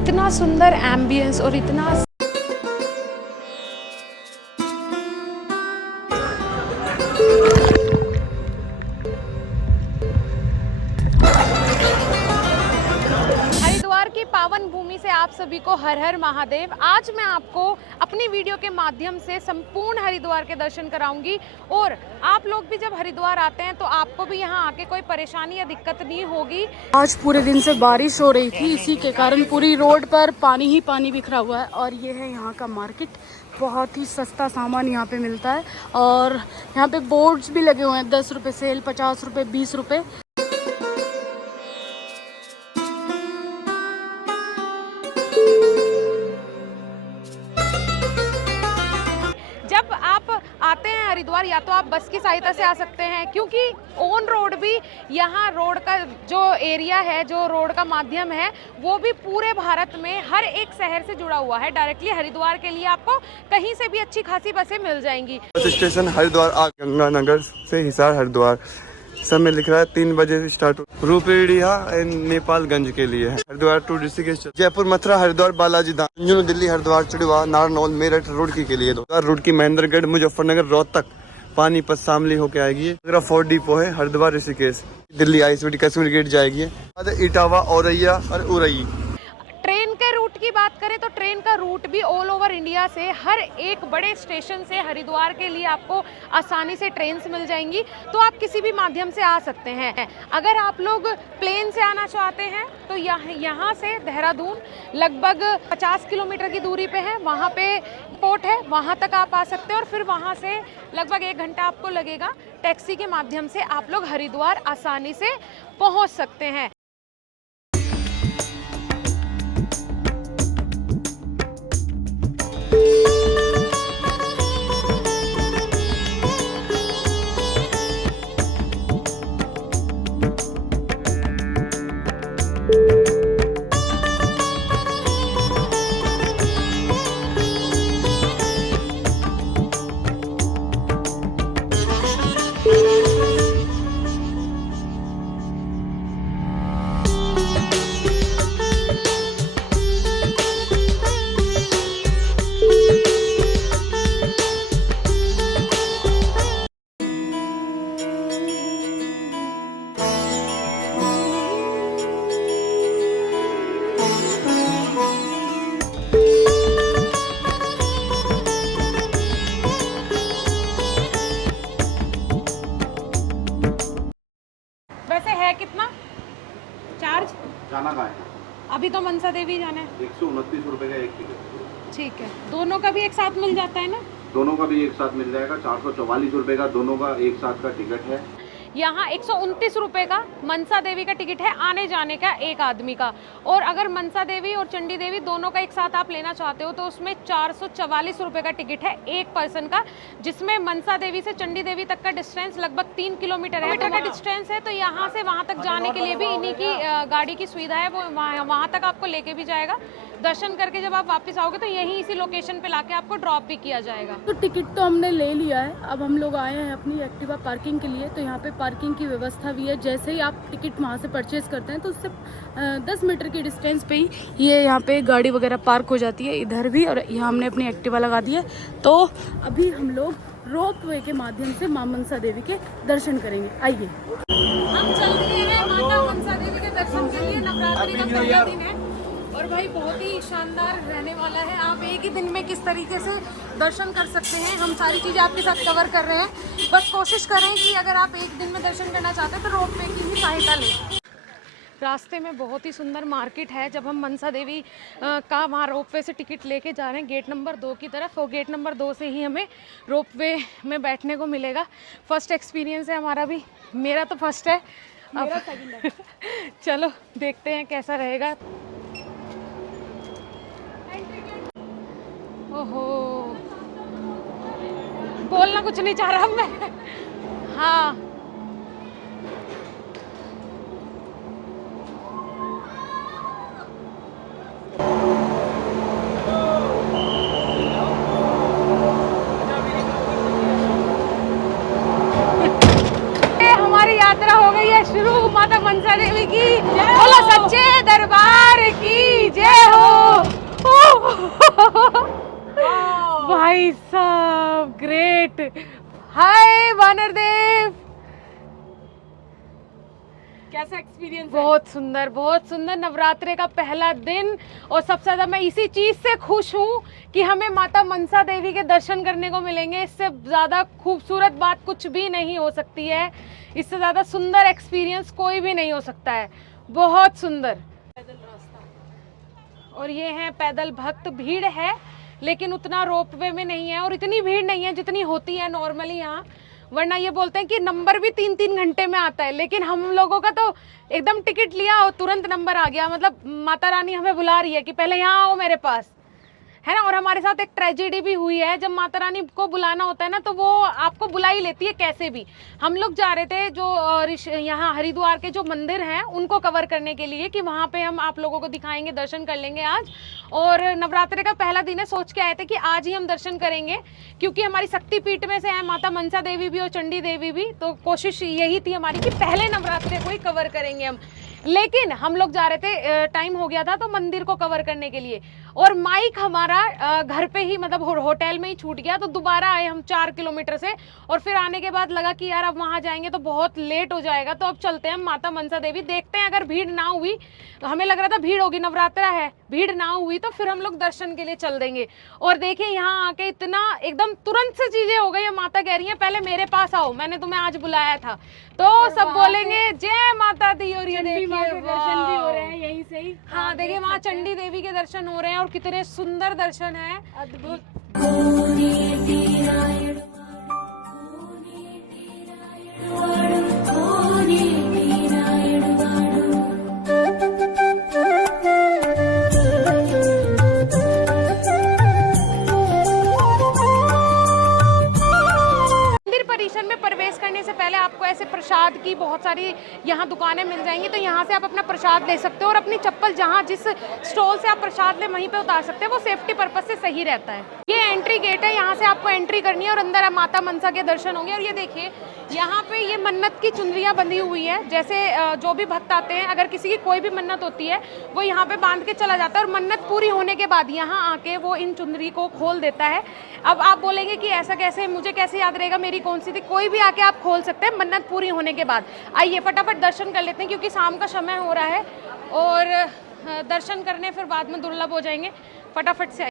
इतना सुंदर एम्बियंस और इतना हरिद्वार की पावन भूमि से आप सभी को हर हर महादेव। आज मैं आपको अपनी वीडियो के माध्यम से संपूर्ण हरिद्वार के दर्शन कराऊंगी और आप लोग भी जब हरिद्वार आते हैं तो आपको भी यहाँ आके कोई परेशानी या दिक्कत नहीं होगी। आज पूरे दिन से बारिश हो रही थी, इसी के कारण पूरी रोड पर पानी ही पानी बिखरा हुआ है। और ये है यहाँ का मार्केट, बहुत ही सस्ता सामान यहाँ पे मिलता है और यहाँ पे बोर्ड्स भी लगे हुए हैं, 10 रुपये सेल, 50 रुपये, 20 रुपये। जब आप आते हैं हरिद्वार या तो आप बस की सहायता से आ सकते हैं, क्योंकि ऑन रोड भी यहाँ रोड का जो एरिया है, जो रोड का माध्यम है, वो भी पूरे भारत में हर एक शहर से जुड़ा हुआ है। डायरेक्टली हरिद्वार के लिए आपको कहीं से भी अच्छी खासी बसें मिल जाएंगी। बस स्टेशन हरिद्वार गंगानगर से हिसार हरिद्वार, समय लिख रहा है 3 बजे से स्टार्ट। रूपरेडिया नेपालगंज के लिए है। हरिद्वार टू ऋषिकेश, जयपुर, मथुरा, हरिद्वार, बालाजी धाम, न्यू दिल्ली, हरिद्वार, चिड़वा, नारनौल, मेरठ, रुड़की के लिए। रुड़की, महेंद्रगढ़, मुजफ्फरनगर, रोहतक, पानीपत, शामली होके आएगी। 4 डिपो है, हरिद्वार, ऋषिकेश, दिल्ली आईएसबीटी कश्मीर गेट जाएगी, इटावा, औरैया और उरई। ट्रेन के रूट की बात करें तो ट्रेन का रूट भी ऑल ओवर इंडिया से हर एक बड़े स्टेशन से हरिद्वार के लिए आपको आसानी से ट्रेन मिल जाएंगी, तो आप किसी भी माध्यम से आ सकते हैं। अगर आप लोग प्लेन से आना चाहते हैं तो यहाँ से देहरादून लगभग 50 किलोमीटर की दूरी पे है, वहाँ पे पोर्ट है, वहाँ तक आप आ सकते हैं और फिर वहाँ से लगभग 1 घंटा आपको लगेगा। टैक्सी के माध्यम से आप लोग हरिद्वार आसानी से पहुँच सकते हैं। वैसे है कितना चार्ज? जाना कहाँ है? अभी तो मनसा देवी जाना है। 129 रुपए का एक टिकट। ठीक है, दोनों का भी एक साथ मिल जाता है ना? दोनों का भी एक साथ मिल जाएगा। 444 रुपए का दोनों का एक साथ का टिकट है। यहाँ 129 रुपये का मनसा देवी का टिकट है आने जाने का एक आदमी का। और अगर मनसा देवी और चंडी देवी दोनों का एक साथ आप लेना चाहते हो तो उसमें 444 रुपये का टिकट है एक पर्सन का, जिसमें मनसा देवी से चंडी देवी तक का डिस्टेंस लगभग 3 किलोमीटर है। का डिस्टेंस है, तो यहाँ से वहाँ तक जाने के लिए भी इन्हीं की गाड़ी की सुविधा है, वो वहाँ तक आपको लेके भी जाएगा। दर्शन करके जब आप वापस आओगे तो यहीं इसी लोकेशन पे लाके आपको ड्रॉप भी किया जाएगा। तो टिकट तो हमने ले लिया है, अब हम लोग आए हैं अपनी एक्टिवा पार्किंग के लिए। तो यहाँ पे पार्किंग की व्यवस्था भी है। जैसे ही आप टिकट वहाँ से परचेज करते हैं तो उससे 10 मीटर की डिस्टेंस पे ही ये यहाँ पे गाड़ी वगैरह पार्क हो जाती है, इधर भी। और यहाँ हमने अपनी एक्टिवा लगा दी है। तो अभी हम लोग रोप वे के माध्यम से माँ मनसा देवी के दर्शन करेंगे। आइए, हम चल रहे हैं माता मनसा देवी के दर्शन के लिए। नवरात्रि का पहला दिन है और भाई बहुत ही शानदार रहने वाला है। आप एक ही दिन में किस तरीके से दर्शन कर सकते हैं, हम सारी चीज़ें आपके साथ कवर कर रहे हैं। बस कोशिश करें कि अगर आप एक दिन में दर्शन करना चाहते हैं तो रोप वे की ही सहायता लें। रास्ते में बहुत ही सुंदर मार्केट है। जब हम मनसा देवी का वहाँ रोप वे से टिकट लेके जा रहे हैं गेट नंबर 2 की तरफ, और गेट नंबर 2 से ही हमें रोप वे में बैठने को मिलेगा। फर्स्ट एक्सपीरियंस है हमारा भी, मेरा तो फर्स्ट है, मेरा सेकंड है। चलो देखते हैं कैसा रहेगा। ओहो, बोलना कुछ नहीं चाह रहा मैं। हाँ, हमारी यात्रा हो गई है शुरू माता मनसा देवी की। बोलो सच्चे दरबार की जय हो। क्यूट। हाय वानर देव, कैसा एक्सपीरियंस? बहुत सुंदर नवरात्रे का पहला दिन। और सबसे ज्यादा मैं इसी चीज से खुश हूँ कि हमें माता मनसा देवी के दर्शन करने को मिलेंगे। इससे ज्यादा खूबसूरत बात कुछ भी नहीं हो सकती है, इससे ज्यादा सुंदर एक्सपीरियंस कोई भी नहीं हो सकता है। बहुत सुंदर पैदल रास्ता। और ये है पैदल भक्त। भीड़ है लेकिन उतना रोपवे में नहीं है और इतनी भीड़ नहीं है जितनी होती है नॉर्मली यहाँ। वरना ये बोलते हैं कि नंबर भी 3-3 घंटे में आता है, लेकिन हम लोगों का तो एकदम टिकट लिया और तुरंत नंबर आ गया। मतलब माता रानी हमें बुला रही है कि पहले यहाँ आओ मेरे पास, है ना। और हमारे साथ एक ट्रेजेडी भी हुई है, जब माता रानी को बुलाना होता है ना तो वो आपको बुला ही लेती है कैसे भी। हम लोग जा रहे थे जो यहाँ हरिद्वार के जो मंदिर हैं उनको कवर करने के लिए कि वहाँ पे हम आप लोगों को दिखाएंगे, दर्शन कर लेंगे आज। और नवरात्रि का पहला दिन है, सोच के आए थे कि आज ही हम दर्शन करेंगे क्योंकि हमारी शक्तिपीठ में से है माता मनसा देवी भी और चंडी देवी भी। तो कोशिश यही थी हमारी कि पहले नवरात्रि को ही कवर करेंगे हम। लेकिन हम लोग जा रहे थे, टाइम हो गया था तो मंदिर को कवर करने के लिए, और माइक हमारा घर पे ही मतलब होटल में ही छूट गया। तो दोबारा आए हम 4 किलोमीटर से, और फिर आने के बाद लगा कि यार अब वहां जाएंगे तो बहुत लेट हो जाएगा, तो अब चलते हैं माता मनसा देवी। देखते हैं अगर भीड़ ना हुई, तो हमें लग रहा था भीड़ होगी, नवरात्रा है, भीड़ ना हुई तो फिर हम लोग दर्शन के लिए चल देंगे। और देखिए यहाँ आके इतना एकदम तुरंत से चीजें हो गई। माता कह रही है पहले मेरे पास आओ, मैंने तुम्हें आज बुलाया था। तो सब बोलेंगे जय माता दी। और ये देखिए दर्शन भी हो रहे हैं यहीं से ही। हाँ देखिए वहाँ चंडी देवी के दर्शन हो रहे हैं और कितने सुंदर दर्शन है, अद्भुत। परिसर में प्रवेश करने से पहले आपको ऐसे प्रसाद की बहुत सारी यहाँ दुकानें मिल जाएंगी, तो यहाँ से आप अपना प्रसाद ले सकते हो और अपनी चप्पल जहाँ जिस स्टॉल से आप प्रसाद ले वहीं पे उतार सकते हैं। वो सेफ्टी पर्पस से सही रहता है। ये एंट्री गेट है, यहाँ से आपको एंट्री करनी है और अंदर आप माता मनसा के दर्शन होंगे। और ये देखिए यहाँ पे ये मन्नत की चुनरियाँ बंधी हुई है। जैसे जो भी भक्त आते हैं, अगर किसी की कोई भी मन्नत होती है वो यहाँ पे बांध के चला जाता है और मन्नत पूरी होने के बाद यहाँ आके वो इन चुनरी को खोल देता है। अब आप बोलेंगे कि ऐसा कैसे, मुझे कैसे याद रहेगा मेरी कौन सी थी? कोई भी आके आप खोल सकते हैं मन्नत पूरी होने के बाद। आइए फटाफट दर्शन कर लेते हैं क्योंकि शाम का समय हो रहा है और दर्शन करने फिर बाद में दुर्लभ हो जाएंगे। फटाफट से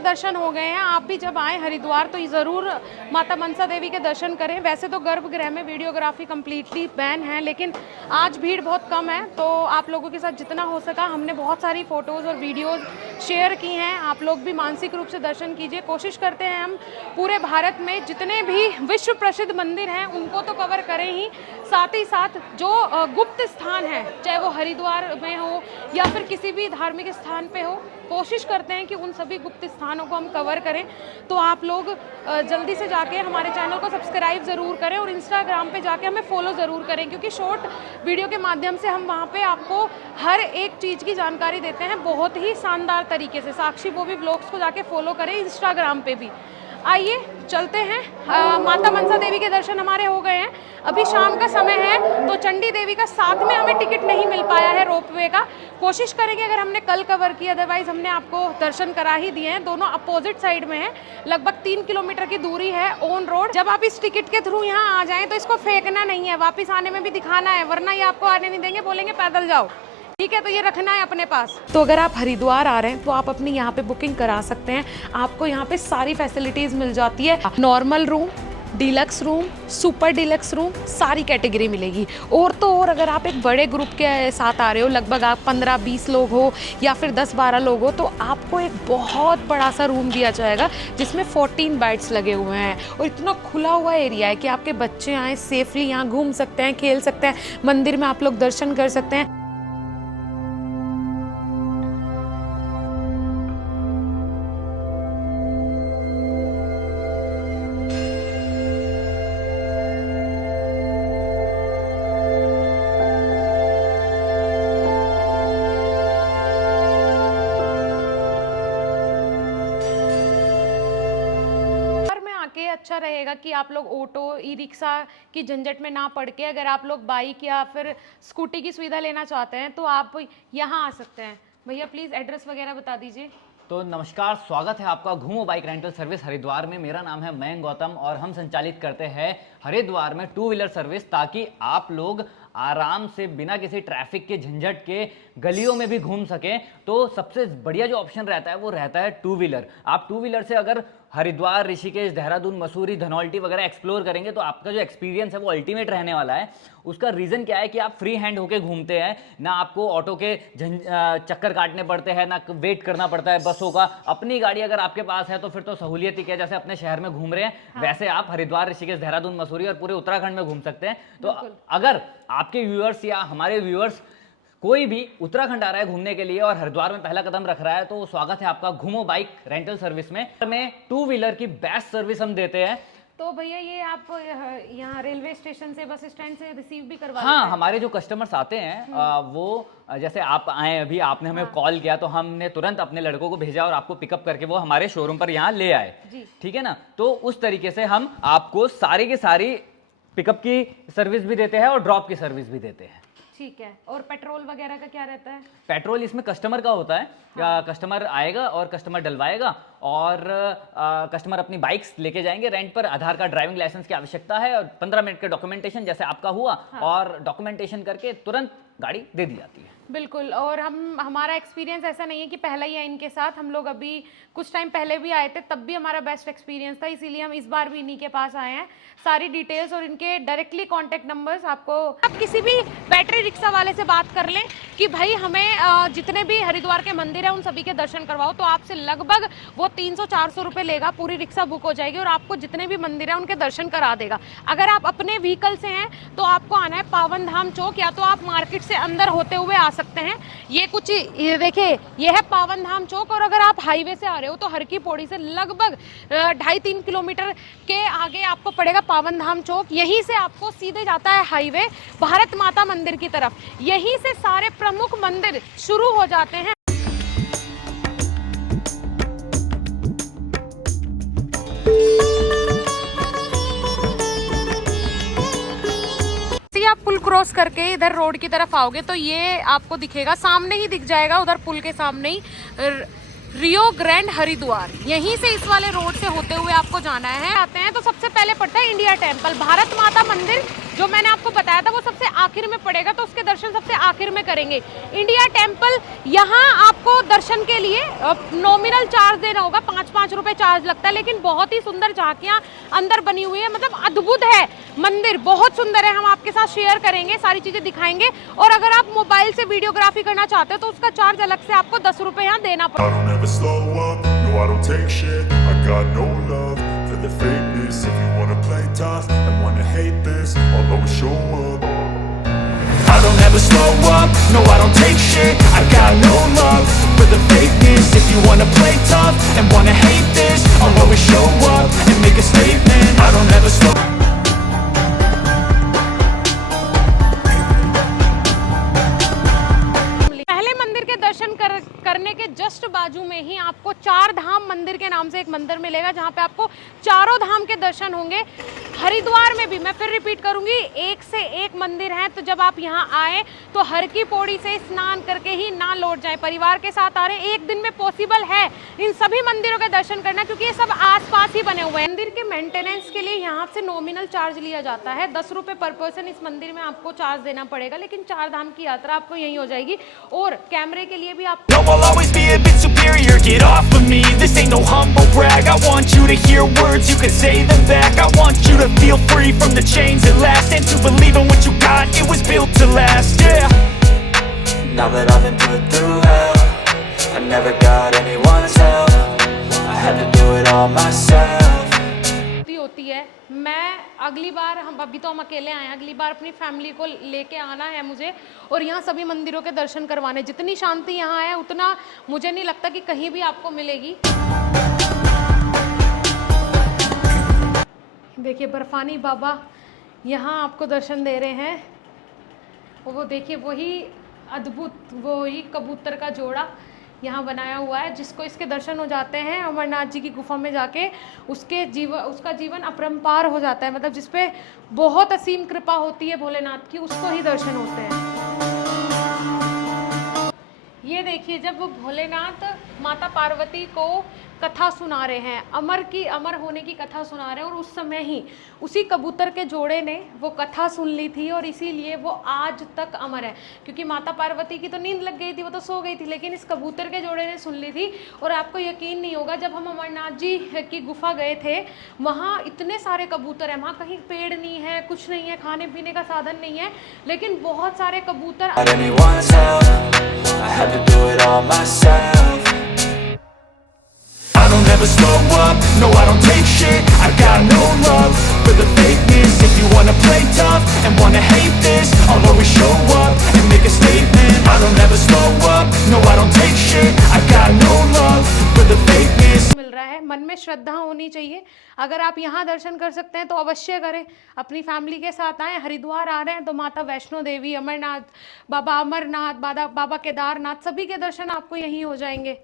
दर्शन हो गए हैं। आप भी जब आए हरिद्वार तो ज़रूर माता मनसा देवी के दर्शन करें। वैसे तो गर्भगृह में वीडियोग्राफी कम्प्लीटली बैन है, लेकिन आज भीड़ बहुत कम है, तो आप लोगों के साथ जितना हो सका हमने बहुत सारी फ़ोटोज़ और वीडियोज़ शेयर की हैं। आप लोग भी मानसिक रूप से दर्शन कीजिए। कोशिश करते हैं हम पूरे भारत में जितने भी विश्व प्रसिद्ध मंदिर हैं उनको तो कवर करें ही, साथ ही साथ जो गुप्त स्थान है, चाहे वो हरिद्वार में हो या फिर किसी भी धार्मिक स्थान पे हो, कोशिश करते हैं कि उन सभी गुप्त स्थानों को हम कवर करें। तो आप लोग जल्दी से जाके हमारे चैनल को सब्सक्राइब ज़रूर करें और इंस्टाग्राम पे जाके हमें फॉलो ज़रूर करें, क्योंकि शॉर्ट वीडियो के माध्यम से हम वहाँ पे आपको हर एक चीज़ की जानकारी देते हैं बहुत ही शानदार तरीके से। साक्षी बॉबी ब्लॉग्स को जाके फॉलो करें इंस्टाग्राम पे भी। आइए चलते हैं। माता मनसा देवी के दर्शन हमारे हो गए हैं। अभी शाम का समय है तो चंडी देवी का साथ में हमें टिकट नहीं मिल पाया है रोपवे का। कोशिश करेंगे अगर हमने कल कवर किया, अदरवाइज हमने आपको दर्शन करा ही दिए हैं। दोनों अपोजिट साइड में है, लगभग 3 किलोमीटर की दूरी है ऑन रोड। जब आप इस टिकट के थ्रू यहाँ आ जाएं तो इसको फेंकना नहीं है, वापस आने में भी दिखाना है, वरना ये आपको आने नहीं देंगे, बोलेंगे पैदल जाओ। ठीक है, तो ये रखना है अपने पास। तो अगर आप हरिद्वार आ रहे हैं तो आप अपनी यहाँ पे बुकिंग करा सकते हैं। आपको यहाँ पे सारी फैसिलिटीज मिल जाती है, normal room, deluxe room, super deluxe room, सारी कैटेगरी मिलेगी। और तो और अगर आप एक बड़े ग्रुप के साथ आ रहे हो, लगभग आप 15-20 लोग हो या फिर 10-12 लोग हो, तो आपको एक बहुत बड़ा सा रूम दिया जाएगा जिसमें 14 बेड्स लगे हुए हैं और इतना खुला हुआ एरिया है कि आपके बच्चे आए सेफली यहाँ घूम सकते हैं, खेल सकते हैं, मंदिर में आप लोग दर्शन कर सकते हैं। अच्छा रहेगा कि आप लोग ऑटो, ई रिक्शा की झंझट में ना पड़ के अगर आप लोग बाइक या फिर स्कूटी की सुविधा लेना चाहते हैं तो आप यहाँ आ सकते हैं। भैया प्लीज़ एड्रेस वगैरह बता दीजिए। तो नमस्कार, स्वागत है आपका घूमो बाइक रेंटल सर्विस हरिद्वार में। मेरा नाम है मयंक गौतम और हम संचालित करते हैं हरिद्वार में 2 व्हीलर सर्विस, ताकि आप लोग आराम से बिना किसी ट्रैफिक के झंझट के गलियों में भी घूम सकें। तो सबसे बढ़िया जो ऑप्शन रहता है वो रहता है 2 व्हीलर। आप 2 व्हीलर से अगर हरिद्वार, ऋषिकेश, देहरादून, मसूरी, धनौल्टी वगैरह एक्सप्लोर करेंगे तो आपका जो एक्सपीरियंस है वो अल्टीमेट रहने वाला है। उसका रीज़न क्या है कि आप फ्री हैंड होके घूमते हैं, ना आपको ऑटो के चक्कर काटने पड़ते हैं, ना वेट करना पड़ता है बसों का। अपनी गाड़ी अगर आपके पास है तो फिर तो सहूलियत ही क्या, जैसे अपने शहर में घूम रहे हैं वैसे आप हरिद्वार, ऋषिकेश, देहरादून, मसूरी और पूरे उत्तराखंड में घूम सकते हैं। तो अगर आपके व्यूअर्स या हमारे व्यूअर्स कोई भी उत्तराखंड आ रहा है घूमने के लिए और हरिद्वार में पहला कदम रख रहा है तो स्वागत है आपका घूमो बाइक रेंटल सर्विस में। 2 व्हीलर की बेस्ट सर्विस हम देते हैं। तो भैया ये आप यहाँ रेलवे स्टेशन से, बस स्टैंड से रिसीव भी करवा हाँ, हमारे जो कस्टमर्स आते हैं वो जैसे आप आए अभी, आपने हमें कॉल किया तो हमने तुरंत अपने लड़कों को भेजा और आपको पिकअप करके वो हमारे शोरूम पर यहाँ ले आए। ठीक है ना, तो उस तरीके से हम आपको सारी की सारी पिकअप की सर्विस भी देते हैं और ड्रॉप की सर्विस भी देते हैं। ठीक है, और पेट्रोल वगैरह का क्या रहता है? पेट्रोल इसमें कस्टमर का होता है। कस्टमर आएगा और कस्टमर डलवाएगा और कस्टमर अपनी बाइक्स लेके जाएंगे रेंट पर। आधार कार्ड, ड्राइविंग लाइसेंस की आवश्यकता है और 15 मिनट के डॉक्यूमेंटेशन जैसे आपका हुआ और डॉक्यूमेंटेशन करके तुरंत गाड़ी दे दी जाती है। बिल्कुल, और हमारा एक्सपीरियंस ऐसा नहीं है कि पहला ही है इनके साथ। हम लोग अभी कुछ टाइम पहले भी आए थे, तब भी हमारा बेस्ट एक्सपीरियंस था, इसीलिए हम इस बार भी इन्हीं के पास आए हैं। सारी डिटेल्स और इनके डायरेक्टली कॉन्टेक्ट नंबर्स आपको, आप किसी भी बैटरी रिक्शा वाले से बात कर लें कि भाई हमें जितने भी हरिद्वार के मंदिर हैं उन सभी के दर्शन करवाओ, तो आपसे लगभग वो 300-400 रुपये लेगा, पूरी रिक्शा बुक हो जाएगी और आपको जितने भी मंदिर हैं उनके दर्शन करा देगा। अगर आप अपने व्हीकल से हैं तो आपको आना है पावन धाम चौक, या तो आप मार्केट से अंदर होते हुए आ सकते हैं। ये कुछ देखिए, ये है पावन धाम चौक, और अगर आप हाईवे से आ रहे हो तो हर की पौड़ी से लगभग 2.5-3 किलोमीटर के आगे आपको पड़ेगा पावन धाम चौक। यहीं से आपको सीधे जाता है हाईवे भारत माता मंदिर की तरफ। यहीं से सारे प्रमुख मंदिर शुरू हो जाते हैं। आप पुल क्रॉस करके इधर रोड की तरफ आओगे तो ये आपको दिखेगा, सामने ही दिख जाएगा, उधर पुल के सामने ही रियो ग्रैंड हरिद्वार। यहीं से इस वाले रोड से होते हुए आपको जाना है। आते हैं तो सबसे पहले पड़ता है इंडिया टेम्पल। भारत माता मंदिर जो मैंने आपको बताया था वो सबसे आखिर में पड़ेगा, तो उसके दर्शन सबसे आखिर में करेंगे। इंडिया टेम्पल, यहाँ आपको दर्शन के लिए नॉमिनल चार्ज देना होगा, 5-5 रुपए चार्ज लगता है, लेकिन बहुत ही सुंदर झांकियाँ अंदर बनी हुई है, मतलब अद्भुत है मंदिर, बहुत सुंदर है। हम आपके साथ शेयर करेंगे, सारी चीजें दिखाएंगे। और अगर आप मोबाइल से वीडियोग्राफी करना चाहते हो तो उसका चार्ज अलग से आपको 10 रुपए यहाँ देना पड़ेगा। Slow up, no I don't take shit. I got no love for the fakeness. If you wanna play tough and wanna hate this, I'll always show up. I don't ever slow up, no I don't take shit. I got no love for the fakeness. If you wanna play tough and wanna hate this, I'll always show up and make a statement. I don't ever slow up. करने के just बाजू में ही आपको 4 धाम मंदिर मंदिर के नाम से एक मंदिर मिलेगा जहाँ पे आपको चारों धाम के दर्शन होंगे। हरिद्वार में भी मैं फिर रिपीट करूंगी, एक से एक मंदिर है, तो जब आप यहाँ आए तो हर की पौड़ी से स्नान करके ही ना लौट जाए। परिवार के साथ आ रहे हैं, एक दिन में पॉसिबल है इन सभी मंदिरों के दर्शन करना, क्योंकि ये सब आसपास ही बने हुए हैं। मंदिर के मेंटेनेंस के लिए यहाँ से नॉमिनल चार्ज लिया जाता है, 10 रुपये पर पर्सन इस मंदिर में आपको चार्ज देना पड़ेगा, लेकिन 4 धाम की यात्रा आपको यहीं हो जाएगी। और कैमरे के लिए भी आप No, I'll always be a bit superior, get off of me, this ain't no humble brag. I want you to hear words, you can say them back. I want you to feel free from the chains at last, and to believe in what you got, it was built to last, yeah. Now that I've been put through hell, I never got anyone's help, I had to do it all myself. होती है। मैं अगली बार, हम अभी तो हम अकेले आए हैं, अगली बार अपनी फैमिली को लेके आना है मुझे, और यहाँ सभी मंदिरों के दर्शन करवाने। जितनी शांति यहाँ है उतना मुझे नहीं लगता कि कहीं भी आपको मिलेगी। देखिए बर्फानी बाबा यहाँ आपको दर्शन दे रहे हैं, वो देखिए वही अद्भुत, वही कबूतर का जोड़ा यहाँ बनाया हुआ है, जिसको इसके दर्शन हो जाते हैं अमरनाथ जी की गुफा में जाके उसका जीवन अपरंपार हो जाता है। मतलब जिसपे बहुत असीम कृपा होती है भोलेनाथ की, उसको ही दर्शन होते हैं। ये देखिए जब भोलेनाथ माता पार्वती को कथा सुना रहे हैं, अमर होने की कथा सुना रहे हैं, और उस समय ही उसी कबूतर के जोड़े ने वो कथा सुन ली थी, और इसीलिए वो आज तक अमर है। क्योंकि माता पार्वती की तो नींद लग गई थी, वो तो सो गई थी, लेकिन इस कबूतर के जोड़े ने सुन ली थी। और आपको यकीन नहीं होगा, जब हम अमरनाथ जी की गुफा गए थे, वहाँ इतने सारे कबूतर हैं, वहाँ कहीं पेड़ नहीं है, कुछ नहीं है, खाने पीने का साधन नहीं है, लेकिन बहुत सारे कबूतर। Not anyone's help, I had to do it all myself. I don't ever slow up, no I don't take shit, I got no love for the fakeness. If you wanna play tough and wanna hate this, I'll always show up and make a statement. I don't ever slow up, no I don't take shit, I got no love for the fakeness. मिल रहा है, मन में श्रद्धा होनी चाहिए। अगर आप यहाँ दर्शन कर सकते हैं तो अवश्य करें, अपनी फैमिली के साथ आएँ। हरिद्वार आ रहे हैं तो माता वैष्णो देवी, अमरनाथ, बाबा अमरनाथ, बाबा केदारनाथ, सभी के दर्शन आपको यहीं हो जाएंगे।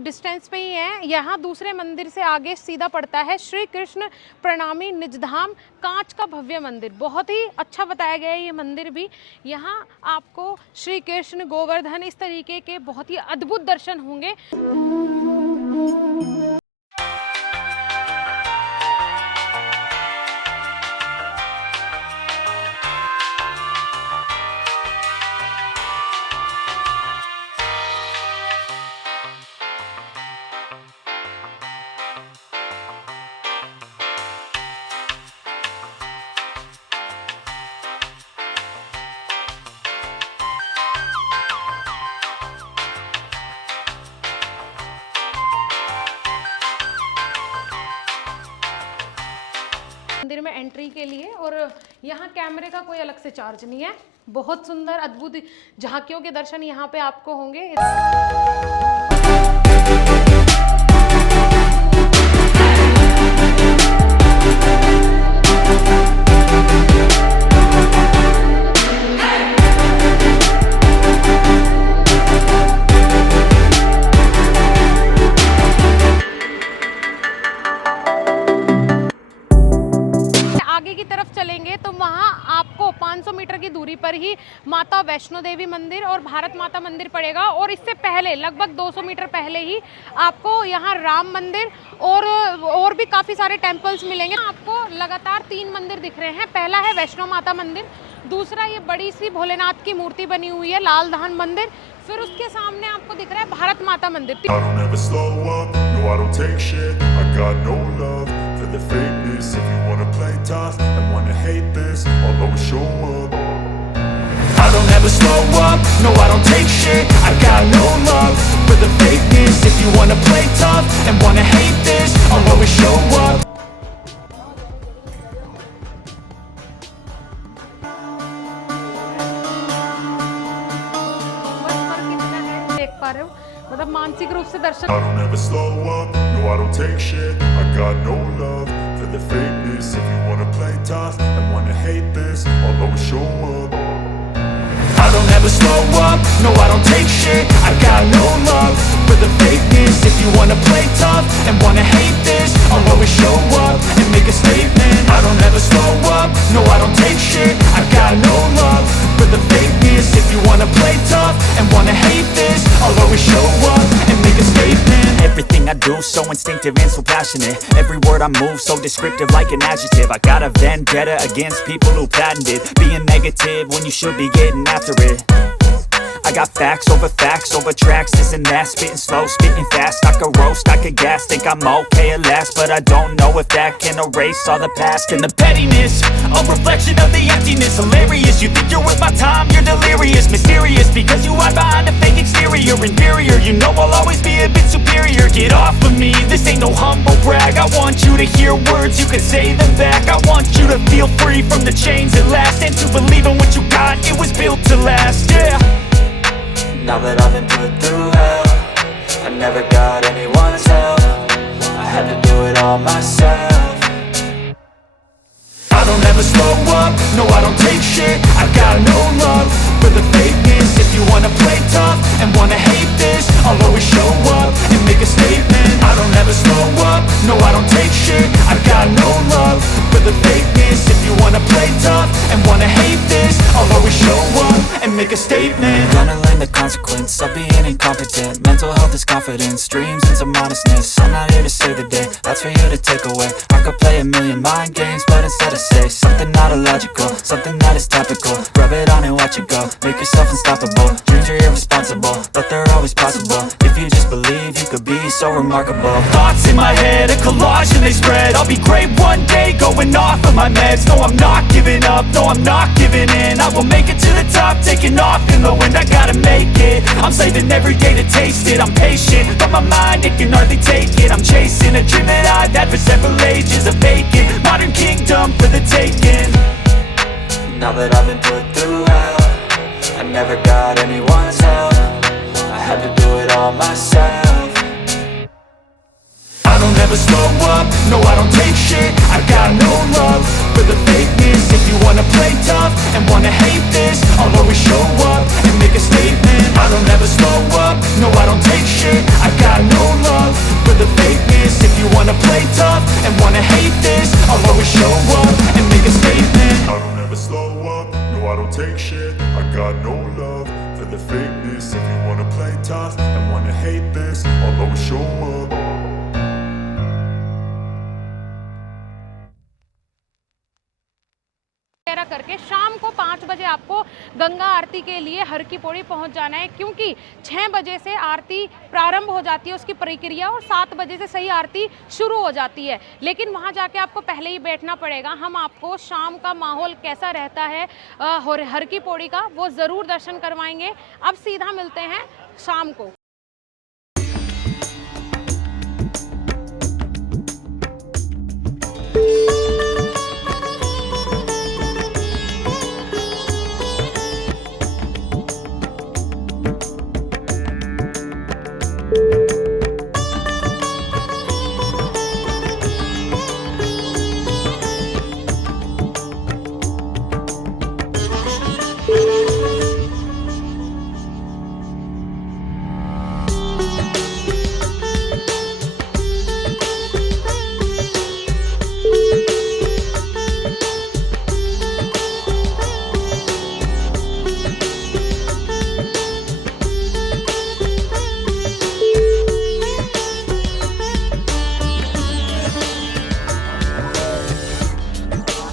डिस्टेंस पे ही है। यहाँ दूसरे मंदिर से आगे सीधा पड़ता है श्री कृष्ण प्रणामी निजधाम, कांच का भव्य मंदिर। बहुत ही अच्छा बताया गया है ये मंदिर भी। यहाँ आपको श्री कृष्ण, गोवर्धन, इस तरीके के बहुत ही अद्भुत दर्शन होंगे। मंदिर में एंट्री के लिए, और यहाँ कैमरे का कोई अलग से चार्ज नहीं है। बहुत सुंदर अद्भुत झांकियों के दर्शन यहाँ पे आपको होंगे। तो वहाँ आपको 500 मीटर की दूरी पर ही माता वैष्णो देवी मंदिर और भारत माता मंदिर पड़ेगा, और इससे पहले लगभग 200 मीटर पहले ही आपको यहाँ राम मंदिर और भी काफ़ी सारे टेम्पल्स मिलेंगे। आपको लगातार 3 मंदिर दिख रहे हैं। पहला है वैष्णो माता मंदिर, दूसरा ये बड़ी सी भोलेनाथ की मूर्ति बनी हुई है लाल धान मंदिर, फिर उसके सामने आपको दिख रहा है भारत माता मंदिर। The fakeness, if you wanna play tough and wanna hate this, I'll always show up. I don't ever slow up, no I don't take shit, I got no love for the fakeness. If you wanna play tough and wanna hate this, I'll always show up. देख पा रहे हो, मतलब मानसिक रूप से दर्शन I don't ever slow up, no I don't take shit. I got no love for the fakeness. If you wanna play tough and wanna hate this, I'll always show up. I don't ever slow up, no I don't take shit. I got no love for the fakeness. If you wanna play tough and wanna hate this, I'll always show up and make a statement. I don't ever slow up, no I don't take shit. I got no love for the fakeness. If you wanna play tough and wanna hate this, I'll always show up and make a statement. Everything I do so instinctive and so passionate. Every word I move so descriptive like an adjective. I got a vendetta against people who patented being negative when you should be getting after it. I got facts over tracks, this and that. Spitting slow, spitting fast, I could roast, I could gas. Think I'm okay at last, but I don't know if that can erase all the past. And the pettiness, a reflection of the emptiness. Hilarious, you think you're worth my time, you're delirious. Mysterious, because you hide behind a fake exterior. Inferior, you know I'll always be a bit superior. Get off of me, this ain't no humble brag. I want you to hear words, you can say them back. I want you to feel free from the chains at last, and to believe in what you got, it was built to last, yeah. Now that I've been put through hell, I never got anyone's help. I had to do it all myself. I don't ever slow up, no I don't take shit. I got no love for the fakeness. If you wanna play tough and wanna hate this, I'll always show up and make a statement. I don't ever slow up, no I don't take shit. I got no love for the fakeness. If you wanna play tough and wanna hate this, I'll always show up and make a statement. Gonna learn the consequence of being incompetent. Mental health is confidence, dreams and some honestness. I'm not here to save the day, that's for you to take away. I could play a million mind games, but instead I say something not illogical, something that is topical. Rub it on and watch it go, make yourself unstoppable. Dreams are irresponsible, but they're always possible. If you just believe, you could be so remarkable. Thoughts in my head, a collage and they spread. I'll be great one day, going off of my meds. No, I'm not giving up, no, I'm not giving in. I will make it to the top, taking off in the wind. I gotta make it, I'm saving every day to taste it. I'm patient, but my mind, it can hardly take it. I'm chasing a dream that I've had for several ages. A vacant, modern kingdom for the taking. Now that I've been put through hell, I never got anyone's help. I had to do it all myself. I don't ever slow up, no I don't take shit. I got no love for the fakeness. If you wanna play tough and wanna hate this, I'll always show up and make a statement. I don't ever slow up, no I don't take shit. I got no love for the fakeness. If you wanna play tough and wanna hate this, I'll always show up and make a statement. I don't ever slow up, no I don't take shit. I got no love for the fakeness. If you wanna play tough and wanna hate this, I'll always show up. करके शाम को 5 बजे आपको गंगा आरती के लिए हर की पौड़ी पहुंच जाना है, क्योंकि 6 बजे से आरती प्रारंभ हो जाती है उसकी प्रक्रिया, और 7 बजे से सही आरती शुरू हो जाती है। लेकिन वहां जाके आपको पहले ही बैठना पड़ेगा। हम आपको शाम का माहौल कैसा रहता है हर की पौड़ी का, वो ज़रूर दर्शन करवाएंगे। अब सीधा मिलते हैं शाम को।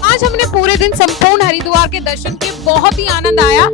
आज हमने पूरे दिन संपूर्ण हरिद्वार के दर्शन के बहुत ही आनंद आया।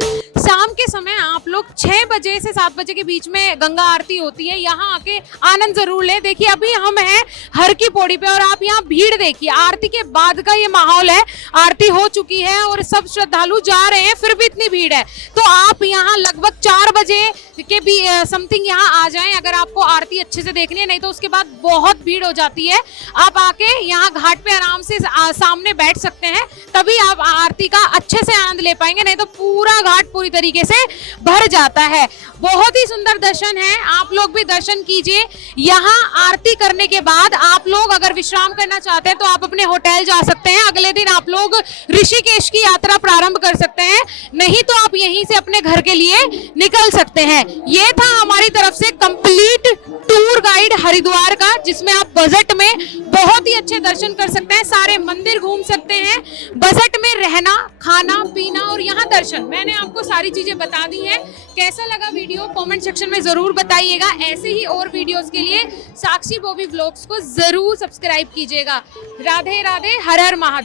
शाम के समय आप लोग 6 बजे से 7 बजे के बीच में गंगा आरती होती है, यहाँ आके आनंद जरूर लें। देखिए अभी हम हैं हर की पौड़ी पे और आप यहाँ भीड़ देखिए, आरती के बाद का ये माहौल है। आरती हो चुकी है और सब श्रद्धालु जा रहे हैं, फिर भी इतनी भीड़ है। तो आप यहाँ लगभग 4 बजे के भी समथिंग यहाँ आ जाएं अगर आपको आरती अच्छे से देखनी है, नहीं तो उसके बाद बहुत भीड़ हो जाती है। आप आके यहाँ घाट पे आराम से सामने बैठ सकते हैं, तभी आप आरती का अच्छे से आनंद ले पाएंगे, नहीं तो पूरा घाट पूरी तरीके से भर जाता है। बहुत ही सुंदर दर्शन है, आप लोग भी दर्शन कीजिए। यहाँ आरती करने के बाद आप लोग अगर विश्राम करना चाहते हैं तो आप अपने होटल जा सकते हैं। अगले दिन आप लोग ऋषिकेश की यात्रा प्रारंभ कर सकते हैं, नहीं तो आप यहीं से अपने घर के लिए निकल सकते हैं। ये था हमारी तरफ से कंप्लीट टूर गाइड हरिद्वार का, जिसमें आप बजट में बहुत ही अच्छे दर्शन कर सकते हैं, सारे मंदिर घूम सकते हैं। बजट में रहना, खाना पीना और यहाँ दर्शन, मैंने आपको सारी चीजें बता दी हैं। कैसा लगा वीडियो कमेंट सेक्शन में जरूर बताइएगा। ऐसे ही और वीडियोस के लिए साक्षी बॉबी व्लॉग्स को जरूर सब्सक्राइब कीजिएगा। राधे राधे, हर हर महादेव।